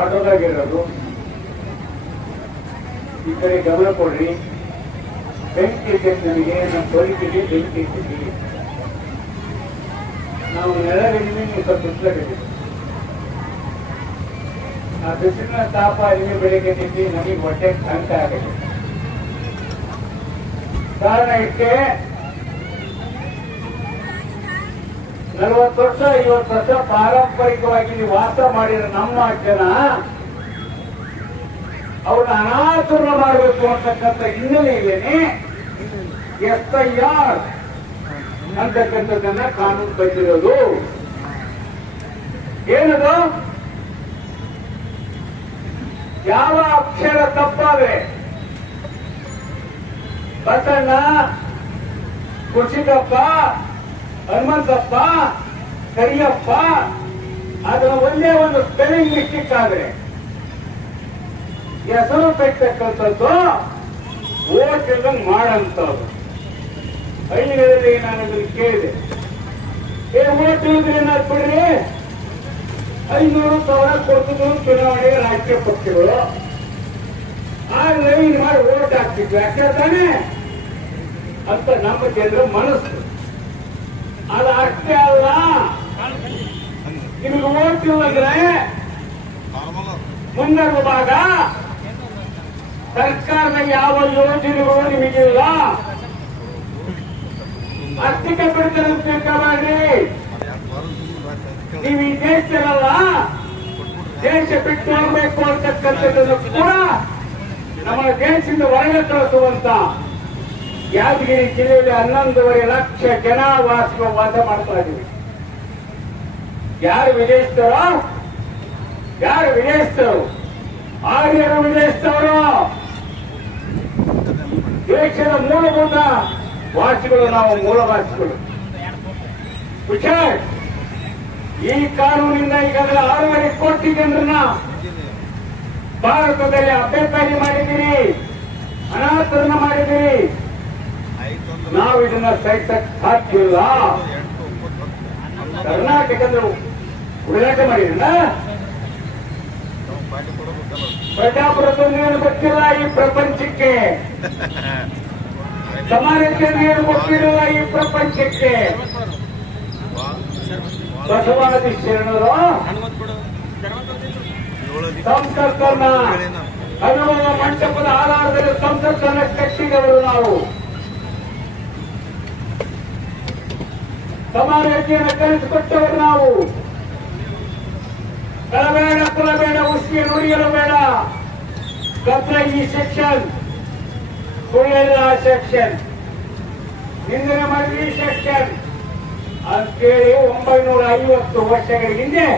ಆಟೋದಾಗಿರೋದು ಈ ಕಡೆ ಗಮನ ಕೊಡ್ರಿ. ಬೆಂಕಿ ನಮಗೆ ನಮ್ಮ ಬದುಕಿಗೆ ಬೆಂಕಿ ಇದ್ದೀವಿ. ನಾವು ನೆಲವಿನಿಮೆ ಸ್ವಲ್ಪ ಬಿಸಿಲಾಗಿದ್ದೀವಿ. ಆ ಬಿಸಿಲಿನ ತಾಪ ನಿಮಗೆ ಬೆಳಿಗ್ಗೆ ತಿಂದು ನಮಗೆ ಹೊಟ್ಟೆ ಸಂಕಟ ಆಗಿದೆ. ಕಾರಣ ಇಷ್ಟೇ, 40 ವರ್ಷ 50 ವರ್ಷ ಪಾರಂಪರಿಕವಾಗಿ ವಾಸ ಮಾಡಿರೋ ನಮ್ಮ ಜನ ಅವ್ರನ್ನ ಅನಾಥರಣ ಮಾಡಬೇಕು ಅಂತಕ್ಕಂಥ ಹಿನ್ನೆಲೆಯಲ್ಲೇನೆ SIR ಅಂತಕ್ಕಂಥದ್ದನ್ನ ಕಾನೂನು ಬಂದಿರೋದು. ಏನದು? ಯಾವ ಅಕ್ಷರ ತಪ್ಪಾವೆ, ಬಸಣ್ಣ, ಕುಶಿಕಪ್ಪ, ಹನುಮಂತಪ್ಪ, ಕರಿಯಪ್ಪ, ಅದರ ಒಂದೇ ಒಂದು ಸ್ಪೆಲ್ಲಿಂಗ್ ಮಿಸ್ಟೇಕ್ ಆದ್ರೆ ಹೆಸರು ತೆಗ್ತಕ್ಕಂಥದ್ದು ಓಟ್ ಇಲ್ದಂಗ್ ಮಾಡಂತದ್ದು. ಹಳ್ಳಿಗಳಲ್ಲಿ ನಾನು ಅದನ್ನು ಕೇಳಿದೆ, ಓಟ್ ಇಲ್ಲದ್ರೆ ಏನಾದ್ರು ಬಿಡ್ರಿ, 500,000 ಕೊಡ್ತಿದ್ರು ಚುನಾವಣೆಗೆ ರಾಜಕೀಯ ಪಕ್ಷಗಳು. ಆಗ ಲೈನ್ ಮಾಡಿ ಓಟ್ ಹಾಕ್ತಿದ್ವಿ, ಯಾಕೆ ತಾನೆ ಅಂತ ನಮ್ಮ ಜನರ ಮನಸ್ಸು. ಅದು ಅಷ್ಟೇ ಅಲ್ಲ, ನಿಮಗೆ ಓಟ್ ಇಲ್ಲಂದ್ರೆ ಮುಂದರ ಭಾಗ ಸರ್ಕಾರದ ಯಾವ ಯೋಜನೆಗಳು ನಿಮಗಿಲ್ಲ, ಆರ್ಥಿಕ ಬಿಡುಗಡೆ ಬೇಕಾಗ್ರಿ. ನೀವು ಈ ದೇಶದಲ್ಲ, ದೇಶ ಬಿಟ್ಟು ಹೋಗಬೇಕು ಅಂತಕ್ಕಂಥದ್ದನ್ನು ಕೂಡ ನಮ್ಮ ದೇಶದಿಂದ ಹೊರಗೆ ಕಳಿಸುವಂತ ಯಾದಗಿರಿ ಜಿಲ್ಲೆಯಲ್ಲಿ 11.5 ಲಕ್ಷ ಜನ ವಾಸ ಮಾಡ್ತಾ ಇದ್ದೀವಿ. ಯಾರು ವಿದೇಶದವರು? ಯಾರು ವಿದೇಶದವರು? ಆರ್ಯರು ವಿದೇಶದವರು. ದೇಶದ ಮೂಲಭೂತ ವಾಸಿಗಳು, ನಾವು ಮೂಲವಾಸಿಗಳು. ಹುಷಾರ್, ಈ ಕಾನೂನಿಂದ ಈಗಾಗಲೇ 6.5 ಕೋಟಿ ಜನರನ್ನ ಭಾರತದಲ್ಲಿ ಅಭ್ಯರ್ಥಿ ಮಾಡಿದ್ದೀರಿ, ಅನಾಥರನ್ನ ಮಾಡಿದ್ದೀರಿ. ನಾವು ಇದನ್ನ ಸಹಿಸಕ್ಕೆ ಸಾಧ್ಯ ಇಲ್ಲ. ಕರ್ನಾಟಕದ ಹುಡುಗಾಟ ಮಾಡಿದ್ರಲ್ಲ, ಪ್ರಜಾಪ್ರಭುತ್ವವನ್ನು ಗೊತ್ತಿಲ್ಲ ಈ ಪ್ರಪಂಚಕ್ಕೆ, ಸಮಾನತೆಯನ್ನು ಗೊತ್ತಿರಲಿಲ್ಲ ಈ ಪ್ರಪಂಚಕ್ಕೆ. ಬಸವಾದಿ ಶರಣರು ಸಂಸತ್ತನ್ನ ಅನುಭವ ಮಂಟಪದ ಆಧಾರದಲ್ಲಿ ಸಂಸತ್ತನ್ನ ಕಟ್ಟಿದವರು. ನಾವು ಸಮಾನತೆಯನ್ನು ಕಲಿಸಿಕೊಟ್ಟವರು. ನಾವು ಕಳಬೇಡ, ಕುಲಬೇಡ, ಉಸಿಗೆ ನುಡಿಯಲು ಬೇಡ, ಕತ್ರ ಈ ಸೆಕ್ಷನ್, ಸುಳ್ಳೆಲ್ಲ ಆ ಸೆಕ್ಷನ್, ನಿಂದನೆ ಮಾಡಿ ಈ ಸೆಕ್ಷನ್ ಅಂತೇಳಿ 950 ವರ್ಷಗಳ ಹಿಂದೆ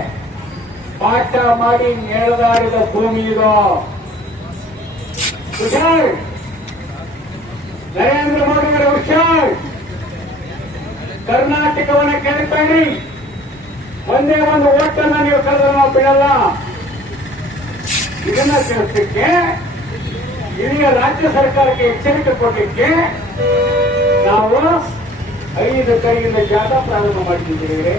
ಪಾಠ ಮಾಡಿ ನೆಳೆದಾಡಿದ ಭೂಮಿ ಇದು. ಹುಷಾರ್, ನರೇಂದ್ರ ಮೋದಿಯವರ ಹುಷಾರ್. ಕರ್ನಾಟಕವನ್ನು ಕೆಳಬೇಡಿ, ಒಂದೇ ಒಂದು ಓಟನ್ನ ನೀವು ಕಳೆದ್ರೆ ನಾವು ಬಿಡಲ್ಲ. ಇದನ್ನ ತಿಳಿಸಲಿಕ್ಕೆ, ಇಲ್ಲಿಯ ರಾಜ್ಯ ಸರ್ಕಾರಕ್ಕೆ ಎಚ್ಚರಿಕೆ ಕೊಡಲಿಕ್ಕೆ ನಾವು 5 ಕೈಯಿಂದ ಜಾಥಾ ಪ್ರಾರಂಭ ಮಾಡಿದ್ದೀವಿ.